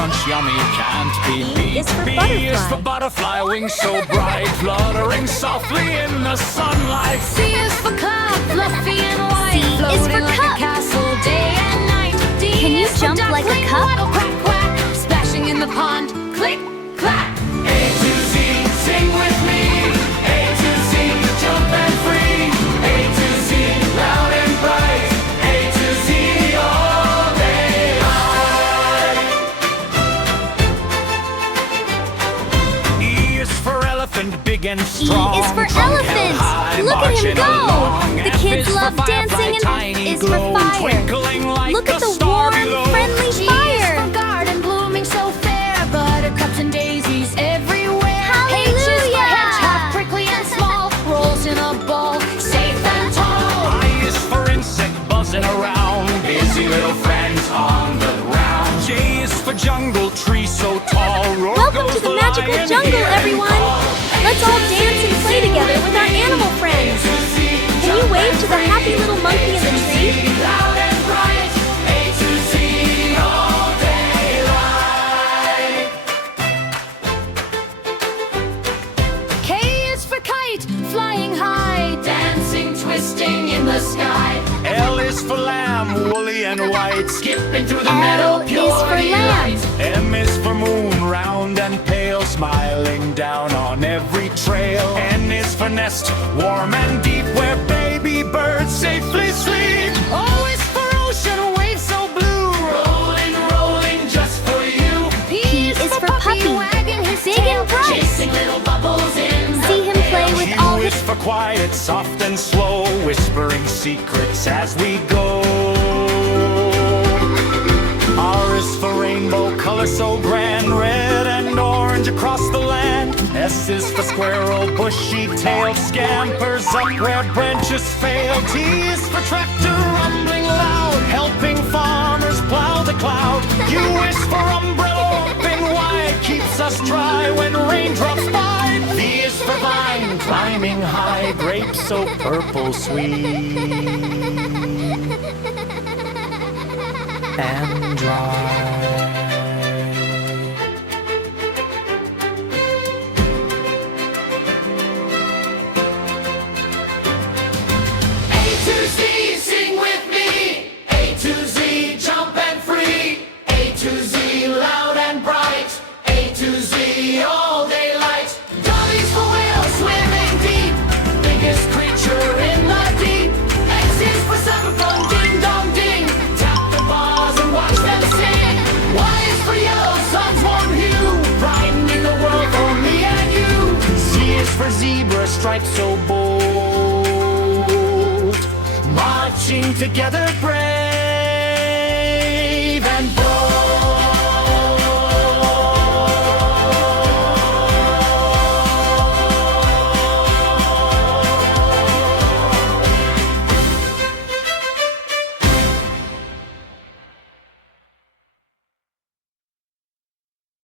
crunch, yummy, can't be beat. is for B butterfly. is for butterfly, wings so bright, fluttering softly in the sunlight. C is for cloud, fluffy and white, C is floating for like cup. a castle day and night. D Can you is for jump like a duckling, cup? waddle, quack, quack, splashing in the pond, click, clack. A to Z, sing with me. A to Z, jump and free. A to Z, loud and bright. A to Z, all day light. E is for elephant, big and strong. E is for trunk held elephant. high, Look at him marching go. along. The F kids is for love dancing, firefly, and tiny is for glow, fire. twinkling like Look at a the star warm, below. friendly G fire. is for garden, blooming so fair, buttercups and daisies everywhere. H is for Hallelujah. hedgehog, prickly and small, rolls in a ball, safe and tall. I is for insect buzzing around, busy little friends on the ground. J is for jungle, tree so tall. Roar Welcome goes to the the magical lion, jungle, hear him everyone. call. Let's all dance and play together with our animal friends. Can you wave to the happy little monkey in the tree? Loud and bright, A to Z, all day light. K is for kite, flying high, dancing, twisting in the sky. L is for lamb, woolly and white, skipping through the L meadow, is pure for lamb. delight. M is for moon, round and pale, smiling down on every trail. N is for nest, warm and deep, where baby birds safely sleep. O is for ocean, waves so blue, Rolling, rolling just for you. P is for puppy, wagging his big tail, and bright. chasing little bubbles in See him play with all Q his... is for quiet, soft and slow, whispering secrets as we go. R is for rainbow, color so grand, red and orange across the land. S is for squirrel, bushy-tailed, scampers up where branches fail. T is for tractor, rumbling loud, helping farmers plow the cloud. U is for umbrella, open wide, keeps us dry when raindrops bite. V is for vine, climbing high, grapes so purple sweet and dry. A to Z, sing with me. A to Z, jump and free. A to Z, loud and bright. A to Z, all day light. W is for whale, swimming deep. Biggest creature in the deep. X is for saxophone, ding dong ding. Tap the bars and watch them sing. Y is for yellow, sun's warm hue. Brightening the world for me and you. Z is for zebra, stripes so bold, marching together brave and bold.